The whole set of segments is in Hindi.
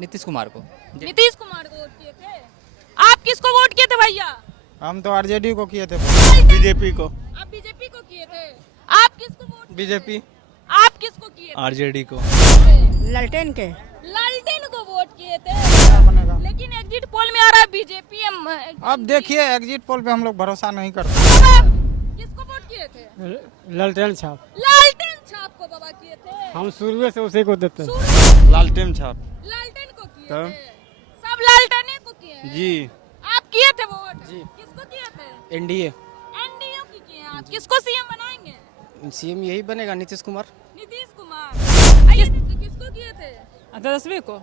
नीतीश कुमार को। नीतीश कुमार को वोट किए थे। आप किसको वोट किए थे भैया? हम तो आरजेडी को किए थे। बीजेपी को। आप बीजेपी को किए थे। आप किसको वोट? बीजेपी। आप किसको किए थे? आरजेडी को। लालटेन के। लालटेन को वोट किए थे। बनेगा। लेकिन एग्जिट पोल में आ रहा है बीजेपी। अब देखिए एग्जिट पोल पे हम लोग भरोसा नहीं करते। किसको वोट किए थे? लालटेन छाप। लालटेन छाप को बाबा किए थे। हम शुरू से उसी को देते हैं। लालटेन छाप। लालटेन को किए तो? थे। सब लालटेन को किए हैं। जी। आप किए थे वोट? जी। किसको किए थे? एनडीए एनडीए की किए हैं। आप किसको सीएम बनाएंगे? सीएम यही बनेगा, नीतीश कुमार। नीतीश कुमार। किसको किए थे? तेजस्वी को।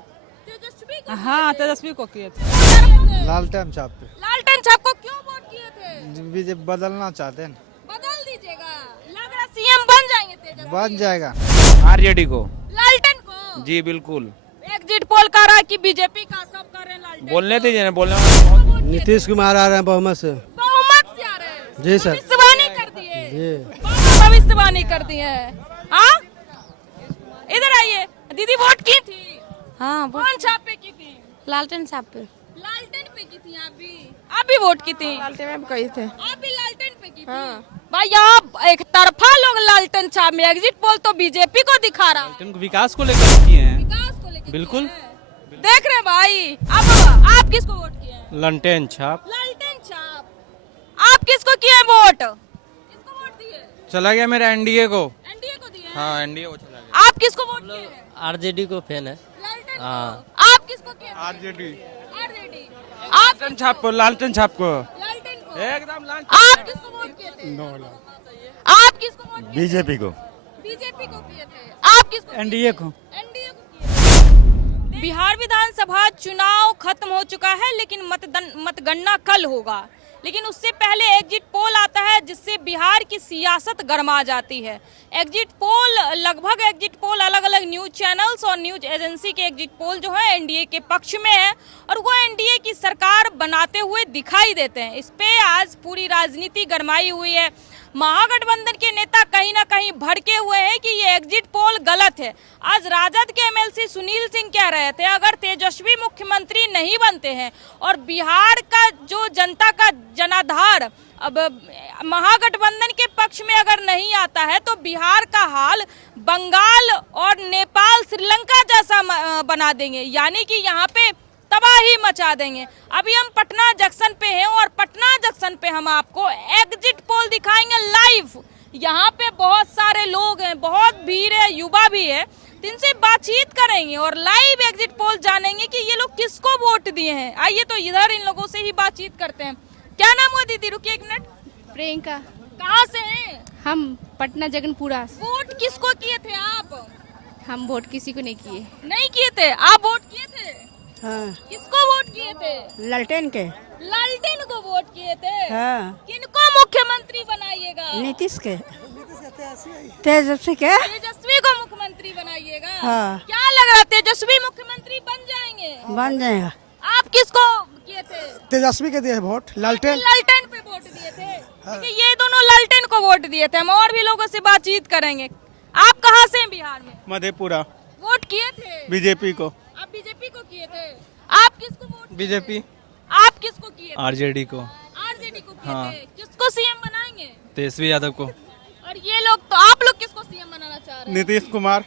तेजस्वी को। हाँ, तेजस्वी को किए थे। लालटेन छाप पे लालटेन छाप को क्यों वोट किए थे? बीजेपी बदलना चाहते हैं। बदल दीजिएगा। लग रहा सीएम बन जाएंगे तेजस्वी। बन जाएगा। आरजेडी को। लालटेन को। जी बिल्कुल। एग्जिट पोल कह रहा है कि बीजेपी का, सब कर रहे हैं लालटेन। बोलने दीजिए ना, बोलने। नीतीश कुमार आ रहे हैं बहुमत से। बहुमत से आ रहे हैं। जी सर। भविष्यवाणी कर दिए। जी। भविष्यवाणी कर दिए हैं। हाँ, इधर आइए। दीदी वोट की थी? हाँ, कौन छाप पे की थी? लालटेन साहब पे। लालटेन पे की थी। आप भी वोट की थी? लालटेन में कही थे। आप भी लालटेन पे की थी? हाँ। भाई आप एक तरफा लोग लालटेन छाप में, एग्जिट पोल तो बीजेपी को दिखा रहा है। विकास को लेकर किए हैं। विकास को लेके बिल्कुल। किए हैं। देख रहे हैं भाई। अब आप किसको वोट किए हैं? लालटेन छाप। लालटेन छाप। आप किसको किए हैं वोट? किसको वोट दिए? चला गया मेरा एनडीए को। एनडीए को दिए हैं? हाँ, एनडीए को चला गया। आप किसको वोट किए हैं? आरजेडी को फैन है। लालटेन हाँ। को। आप किसको किए हैं? आरजेडी। आरजेडी। आप लालटेन छाप को। लालटेन छाप को। लालटेन को। एकदम आप किसको वोट किए थे? आप किसको वोट किए? बीजेपी को। बीजेपी को किए थे। आप किसको? एनडीए को। एनडीए को किए। बिहार विधानसभा चुनाव खत्म हो चुका है, लेकिन मतगणना कल होगा। लेकिन उससे पहले एग्जिट पोल आता है, जिससे बिहार की सियासत गरमा जाती है। एग्जिट पोल, लगभग एग्जिट पोल अलग अलग न्यूज चैनल्स और न्यूज एजेंसी के एग्जिट पोल जो है एनडीए के पक्ष में है, और वो एनडीए की सरकार बनाते हुए दिखाई देते हैं। इस पे आज पूरी राजनीति गरमाई हुई है। महागठबंधन के नेता कहीं ना कहीं भड़के हुए हैं कि ये एग्जिट पोल गलत है। आज राजद के एमएलसी सुनील सिंह कह रहे थे, अगर तेजस्वी मुख्यमंत्री नहीं बनते हैं और बिहार का जो जनता का जनाधार अब महागठबंधन के पक्ष में अगर नहीं आता है, तो बिहार का हाल बंगाल और नेपाल, श्रीलंका जैसा बना देंगे। यानी कि यहाँ पे तबाही मचा देंगे। अभी हम पटना जंक्शन पे हैं, और पटना जंक्शन पे हम आपको एग्जिट पोल दिखाएंगे लाइव। यहाँ पे बहुत सारे लोग हैं, बहुत भीड़ है, युवा भी है। इनसे बातचीत करेंगे और लाइव एग्जिट पोल जानेंगे कि ये लोग किसको वोट दिए हैं। आइए तो इधर इन लोगों से ही बातचीत करते हैं। क्या नाम हुआ दीदी? रुकिए एक मिनट। प्रियंका। कहाँ से हैं? हम पटना जगनपुरा से। वोट किसको किए थे आप? हम वोट किसी को नहीं किए। नहीं किए थे। आप वोट किए थे? हाँ। किसको वोट किए थे? लालटेन के। लालटेन को वोट किए थे। हाँ। किनको मुख्यमंत्री बनाइएगा? नीतीश के। तेजस्वी के। तेजस्वी को मुख्यमंत्री बनाइएगा। हाँ। क्या लग रहा है, तेजस्वी मुख्यमंत्री बन जाएंगे? बन जाएगा। आप किसको किए थे? तेजस्वी के दिए वोट। लालटेन। लालटेन पे वोट दिए थे। देखिए, ये दोनों लालटेन को वोट दिए थे। हम और भी लोगों से बातचीत करेंगे। आप कहाँ से हैं बिहार में? मधेपुरा। वोट किए थे? बीजेपी को। आप बीजेपी को किए थे। आप किसको वोट? बीजेपी। आप किसको किए थे? आरजेडी को। आरजेडी को किए हाँ। थे। किसको सीएम बनाएंगे? तेजस्वी यादव को। और ये लोग तो, आप लोग किसको सीएम बनाना चाह रहे हैं? नीतीश कुमार।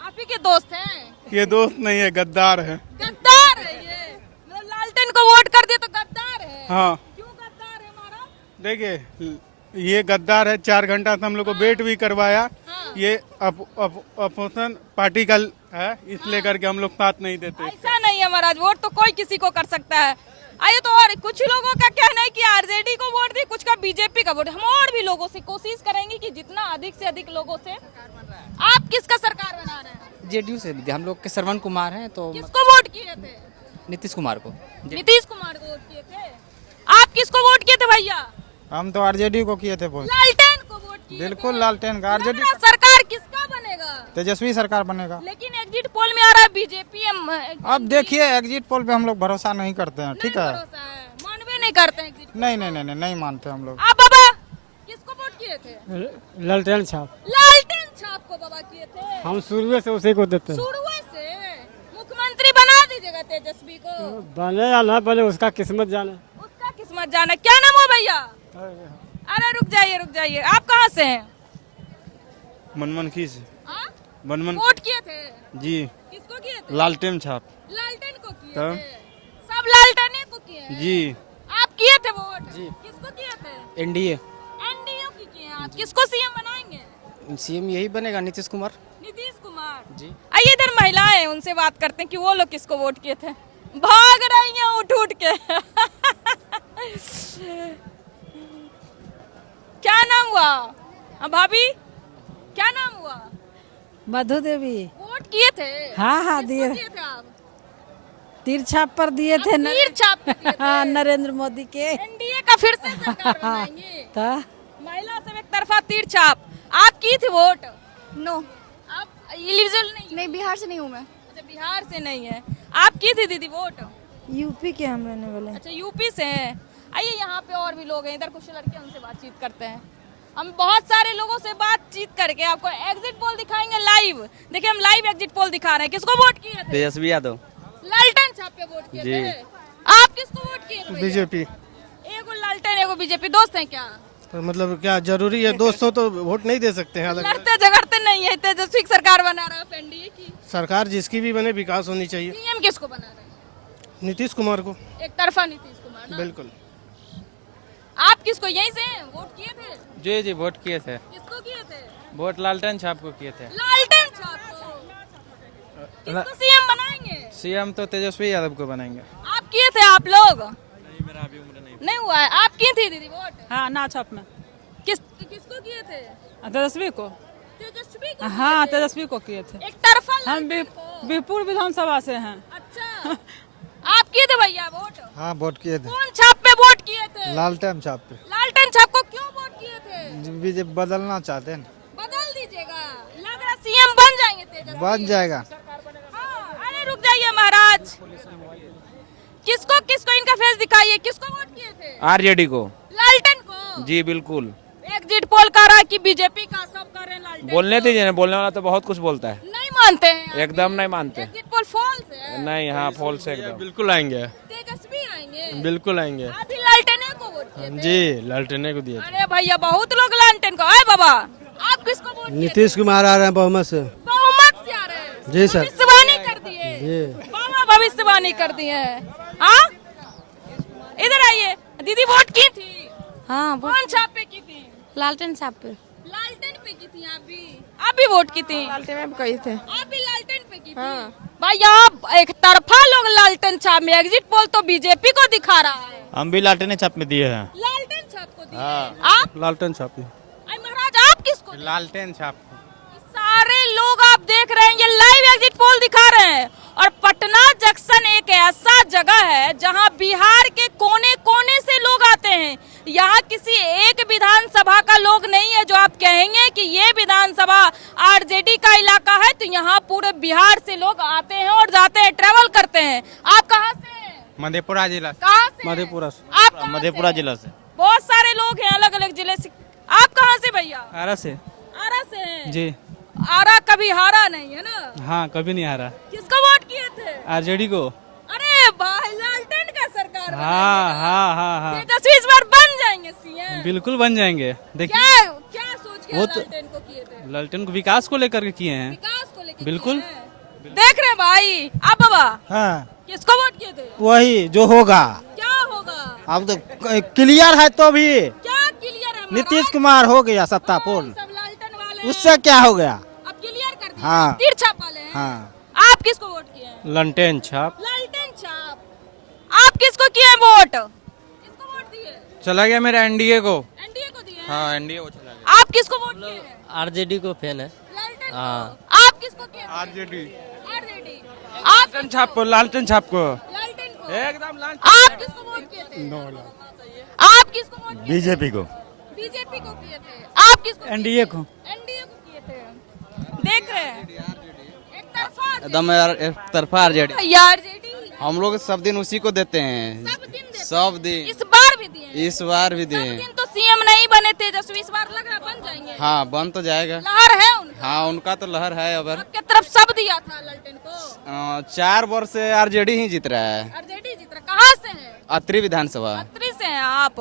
आप ही के दोस्त हैं? ये दोस्त नहीं है, गद्दार है। गद्दार है ये। मतलब लालटेन को वोट कर दिया तो गद्दार है। हाँ। क्यों गद्दार है हमारा? देखिए, ये गद्दार है। 4 घंटा से हम लोग को वेट भी करवाया। हाँ। ये अपोजिशन पार्टी का है, इसलिए करके हम लोग साथ नहीं देते। ऐसा नहीं है महाराज, वोट तो कोई किसी को कर सकता है। आइए तो, और कुछ लोगों का कहना है कि आरजेडी को वोट दी, कुछ का बीजेपी का वोट। हम और भी लोगों से कोशिश करेंगे कि जितना अधिक से अधिक लोगों से। आप किसका सरकार बना रहे हैं? जेडीयू से हम लोग के श्रवण कुमार हैं, तो किसको वोट किए थे? नीतीश कुमार को। नीतीश कुमार को वोट किए थे। आप किसको वोट किए थे भैया? हम तो आरजेडी को किए थे वोट। लालटेन को वोट किए बिल्कुल थे। लालटेन का। आरजेडी सरकार किसका बनेगा? तेजस्वी सरकार बनेगा। लेकिन एग्जिट पोल में आ रहा है बीजेपी। अब देखिए एग्जिट पोल पे हम लोग भरोसा नहीं करते हैं। ठीक है। मानवे नहीं करते हैं एग्जिट। नहीं मानते हम लोग। आप बाबा किसको वोट किए थे? लालटेन छाप। लालटेन छाप को बाबा किए थे। हम शुरू से उसी को देते हैं। शुरू से मुख्यमंत्री बना दीजिए तेजस्वी को? बने या ना बने उसका किस्मत जाने। उसका किस्मत जाना। क्या नाम हो भैया? अरे रुक जाइए, आप कहाँ से हैं? मनमनखी से हाँ? मनमन वोट किए थे? जी किसको किए थे? लालटेन छाप लालटेन को किए तब? थे। सब लालटेन को किए हैं? जी आप किए थे वोट? जी। किसको किए थे? एनडीए एनडीए की किए हैं आप। किसको सीएम बनाएंगे? सीएम यही बनेगा नीतीश कुमार नीतीश कुमार जी। आइए इधर महिलाएं, उनसे बात करते हैं कि वो लोग किसको वोट किए थे। भाग रही हैं उठ के। क्या नाम हुआ? भाभी क्या नाम हुआ? मधु देवी। वोट किए थे? हाँ किसको दिए, किए थे आप? तीर छाप पर दिए थे न। तीर छाप पे किए थे। हाँ, नरेंद्र मोदी के। एनडीए का फिर से सरकार बनाएंगे। था महिला सब एक तरफा तीर छाप। आप की थी वोट? नो आप एलिजिबल नहीं? नहीं, बिहार से नहीं हूँ मैं। अच्छा, बिहार से नहीं है। आप की थी दीदी वोट? यूपी के हम रहने वाले। अच्छा, यूपी से हैं। आइए यहाँ पे और भी लोग हैं, इधर कुछ लड़के, उनसे बातचीत करते हैं। हम बहुत सारे लोगों से बातचीत करके आपको एग्जिट पोल दिखाएंगे लाइव। देखिए हम लाइव एग्जिट पोल दिखा रहे हैं। किसको वोट किए थे? तेजस्वी यादव। लालटेन छाप पे वोट किए जी। थे। आप किसको वोट किए थे भैया? बीजेपी। एगो लालटेन एगो बीजेपी, दोस्त हैं क्या? तो मतलब क्या जरूरी है? दोस्तों तो वोट नहीं दे सकते हैं। अलग लड़ते झगड़ते नहीं है। तेजस्वी की सरकार बना रहा है एनडीए की। सरकार जिसकी भी बने, विकास होनी चाहिए। सीएम किसको बना रहे हैं? नीतीश कुमार को। एक तरफा नीतीश कुमार ना? बिल्कुल। आप किसको यहीं से हैं? वोट किए थे? जी जी वोट किए थे। किसको किए थे? वोट लालटेन छाप को किए थे। लालटेन छाप को। किसको सीएम बनाएंगे? सीएम तो तेजस्वी यादव को बनाएंगे। आप किए थे? आप लोग नहीं हुआ है। आप किए थे दीदी वोट? हाँ ना छाप में। किसको किए थे? तेजस्वी को। तेजस्वी को हाँ किए थे? तेजस्वी को किए थे। एक तरफा हम लालटेन को। बीरपुर विधानसभा से हैं। अच्छा, आप किए थे भैया वोट? हाँ वोट किए थे। कौन छाप पे वोट किए थे? लालटेन छाप पे। लालटेन छाप को क्यों वोट किए थे? बीजेपी बदलना चाहते हैं। बदल दीजिएगा। लग रहा सीएम बन जाएंगे तेजस्वी। बन जाएगा। हाँ, अरे रुक जाइए महाराज। किसको किसको इनका फेस दिखाइए। किसको वोट किए थे? आरजेडी को। लालटेन को? जी बिल्कुल। एग्जिट पोल कर रहा है कि बीजेपी का, सब कर रहे हैं लालटेन बोलने को। दीजिए ना, बोलने वाला तो बहुत कुछ बोलता है। नहीं मानते हैं आप? एकदम नहीं मानते। एग्जिट पोल फॉल्स है। नहीं, हाँ फॉल्स है एकदम। बिल्कुल आएंगे, तेजस्वी आएंगे। बिल्कुल आएंगे। अभी लालटेन को वोट किए थे? जी लालटेन को दिए। अरे भैया बहुत लोग लालटेन को। अरे बाबा आप किसको वोट किए थे? नीतीश कुमार आ रहे हैं बहुमत से। बहुमत से आ रहे हैं। जी सर। भविष्यवाणी कर दिए। जी। बाबा भविष्यवाणी कर दिए हैं। हाँ, इधर आइए। दीदी वोट की थी? हाँ, कौन छाप पे की थी? लालटेन छाप पे। लालटेन पे की थी आप भी वोट की थी? लालटेन में कही थे। आप भी लालटेन पे की थी? भाई यहाँ एक तरफा लोग लालटेन छाप में। एग्जिट पोल तो बीजेपी को दिखा रहा है। हम भी लालटेन छाप में दिए हैं। लालटेन छाप को दिए। आप? लालटेन छाप। अरे महाराज आप किसको दिए? लालटेन छाप। सारे लोग आप देख रहे हैं, ये लाइव एग्जिट पोल दिखा रहे हैं। और पटना जंक्शन एक ऐसा जगह है जहां बिहार के कोने कोने से लोग आते हैं। यहाँ किसी एक विधानसभा का लोग नहीं है जो आप कहेंगे कि ये विधानसभा आरजेडी का इलाका है। तो यहाँ पूरे बिहार से लोग आते हैं और जाते हैं, ट्रेवल करते हैं। आप कहाँ से हैं? मधेपुरा जिला। कहाँ से? मधेपुरा से। आप कहाँ मधेपुरा से? जिला से। बहुत सारे लोग हैं अलग अलग जिले से। आप कहाँ से भैया? आरा से। आरा से हैं? जी। आरा कभी हारा नहीं है ना? हाँ कभी नहीं हारा। किसको वोट किए थे? आरजेडी को। अरे भाई लालटेन का सरकार हाँ तेजस्वी इस बार बन जाएंगे सीएम। बिल्कुल बन जाएंगे। देखिए क्या सोच के लालटेन को किए थे? लालटेन को विकास को लेकर के किए हैं। विकास को लेकर बिल्कुल। किए हैं। देख रहे हैं भाई। आप बाबा हाँ किसको वोट किए थे? वही जो होगा। क्या होगा? अब तो क्लियर है तो भी क्या क्लियर है? नीतीश कुमार हो गया सत्ता पूर्ण। सब लालटेन वाले उससे क्या हो गया? अब क्लियर कर दिया। हाँ। तीर छाप वाले हैं। हाँ। आप किसको वोट किए हैं? लालटेन छाप। लालटेन छाप। आप किसको किए हैं वोट? किसको वोट दिए? चला गया मेरा एनडीए को। एनडीए को दिए हैं? हाँ एनडीए को चला गया। आप किसको वोट किए हैं? आरजेडी को फैन है। लालटेन हाँ। को। आप किसको किए हैं? आरजेडी। आरजेडी। आप लालटेन छाप को। लालटेन छाप को। लालटेन को। एकदम आप किसको वोट किए थे? आप किसको वोट किए? बीजेपी को। बीजेपी को किए थे। आप किसको? एनडीए को। एनडीए को किए थे। देख रहे हैं एक तरफा एकदम यार एक तरफा आरजेडी। आरजेडी। हम लोग सब दिन उसी को देते हैं। सब दिन देते हैं। सब दिन। इस बार भी दिए हैं। इस बार भी सब दिए। दिन तो सीएम नहीं बने तेजस्वी, इस बार लग रहा है बन जाएंगे। हाँ बन तो जाएगा। लहर है उनका। हाँ उनका तो लहर है अब। अब कितना मतलब सब दिया था लालटेन को? 4 वर्ष से आरजेडी ही जीत रहा है। आरजेडी जीत रहा। कहाँ से है? अत्रि विधानसभा। अत्रि से हैं आप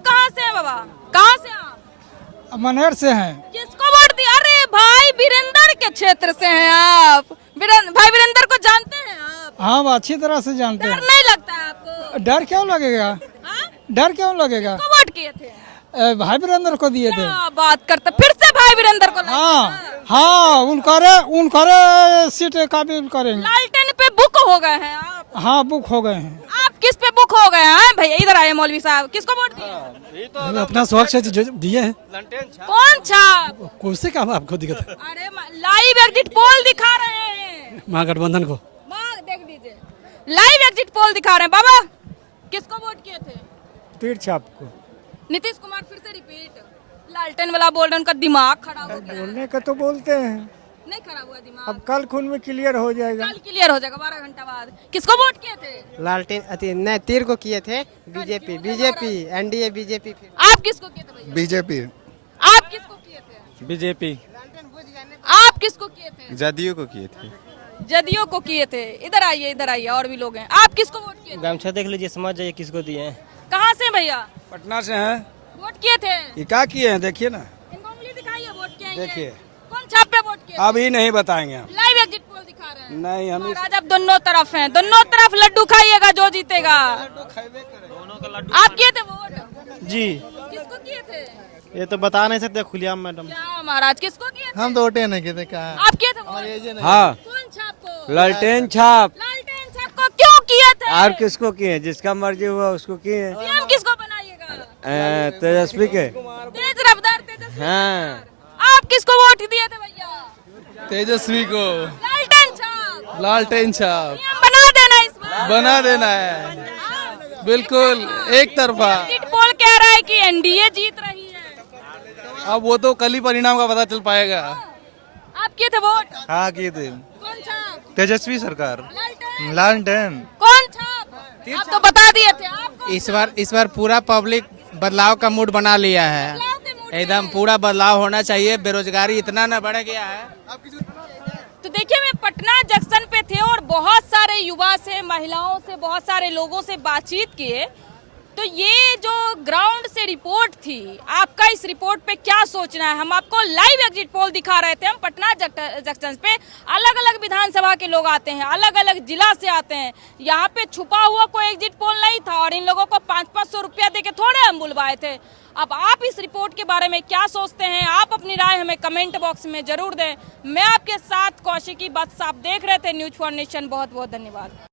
कहाँ से हैं बाबा? कहाँ से हैं आप? मनेर से हैं। किसको वोट दिया? अरे भाई वीरेंद्र के क्षेत्र से हैं आप। भाई वीरेंद्र को जानते हैं आप? हाँ, अच्छी तरह से जानते डर हैं। नहीं लगता है आपको? डर क्यों लगेगा? हाँ? डर क्यों लगेगा? किसको वोट किए थे? भाई वीरेंद्र को दिए थे। क्या बात करते, फिर से भाई वीरेंद्र को? हाँ हाँ, उनका सीट काबिल करेंगे। लालटेन पे बुक हो गए हैं आप? हाँ, बुक हो गए हैं। आप किस पे बुक हो गए हैं भैया? इधर आए मौलवी साहब, किसको वोट दिए? अपना स्वच्छ दिए हैं। कौन छाप? कौन से काम आपको दिक्कत है? अरे लाइव एग्जिट पोल दिखा रहे हैं महागठबंधन को। देख लीजिए, लाइव एग्जिट पोल दिखा रहे हैं। बाबा किसको वोट किए थे? पीठ छाप को। नीतीश कुमार फिर से रिपीट। लालटेन वाला बोल रहे हैं, उनका दिमाग खराब हो गया। बोलने का तो बोलते हैं, नहीं खराब हुआ दिमाग? अब कल खून में क्लियर हो जाएगा। कल क्लियर हो जाएगा 12 घंटा बाद। किसको वोट किए थे? लालटेन नहीं, तीर को किए थे। BJP NDA BJP. आप किसको किए थे भैया? बीजेपी। आप किसको किए थे? बीजेपी। आप किसको किए थे? जदयू को किए थे। जदयू को किए थे। इधर आइए, और भी लोग हैं। आप किसको वोट किए थे? गमछा देख लीजिए, समझ जाइए किसको दिए हैं। कहाँ से भैया? पटना से हैं। वोट किए थे? ये क्या किए हैं देखिए ना। इनको उंगली दिखाइए, वोट किए हैं। देखिए। कौन छाप पे वोट किए? अभी नहीं बताएंगे हम। लाइव एग्जिट पोल दिखा रहे हैं। नहीं, हम महाराज अब दोनों तरफ हैं, दोनों तरफ लड्डू खाइएगा, जो जीतेगा। आप किए थे वोट? जी, किसको किए थे? ये तो बता नहीं सकते खुलेआम मैडम। क्या महाराज, किसको किए थे? हम तो वोटे नहीं किए थे। आप किए थे वोट? हाँ, कौन छाप को? लालटेन छाप। लालटेन छाप को क्यों किए थे? और किसको किए? जिसका मर्जी हुआ उसको किए। सीएम किसको बनाइएगा? तेजस्वी के। तेज रफ्तार तेजस्वी। हाँ। आप किसको वोट दिए थे भैया? तेजस्वी को। लालटेन छाप। लालटेन छाप सीएम बना देना इस बार। बना देना है, बिल्कुल एक तरफा। एग्जिट पोल कह रहा है कि एनडीए जीत रही है। अब वो तो कल ही परिणाम का पता चल पाएगा। आप किए थे वोट? हाँ, किए थे। कौन छाप? तेजस्वी सरकार। लालटेन। लालटेन। कौन छाप? आप तो बता दिए थे। आप इस बार पूरा पब्लिक बदलाव का मूड बना लिया है। एकदम पूरा बदलाव होना चाहिए। बेरोजगारी इतना न बढ़ गया है। तो देखिए, मैं पटना जंक्शन पे थे और बहुत सारे युवा से, महिलाओं से, बहुत सारे लोगों से बातचीत किए। तो ये जो ग्राउंड से रिपोर्ट थी, आपका इस रिपोर्ट पे क्या सोचना है? हम आपको लाइव एग्जिट पोल दिखा रहे थे। हम पटना जंक्शन पे अलग अलग विधानसभा के लोग आते हैं, अलग अलग जिला से आते हैं। यहाँ पे छुपा हुआ कोई एग्जिट पोल नहीं था और इन लोगों को 500-500 रुपया दे के थोड़े हम बुलवाए थे। अब आप इस रिपोर्ट के बारे में क्या सोचते हैं? आप अपनी राय हमें कमेंट बॉक्स में जरूर दें। मैं आपके साथ कौशिकी बत्स, आप देख रहे थे न्यूज़ फॉर नेशन। बहुत बहुत धन्यवाद।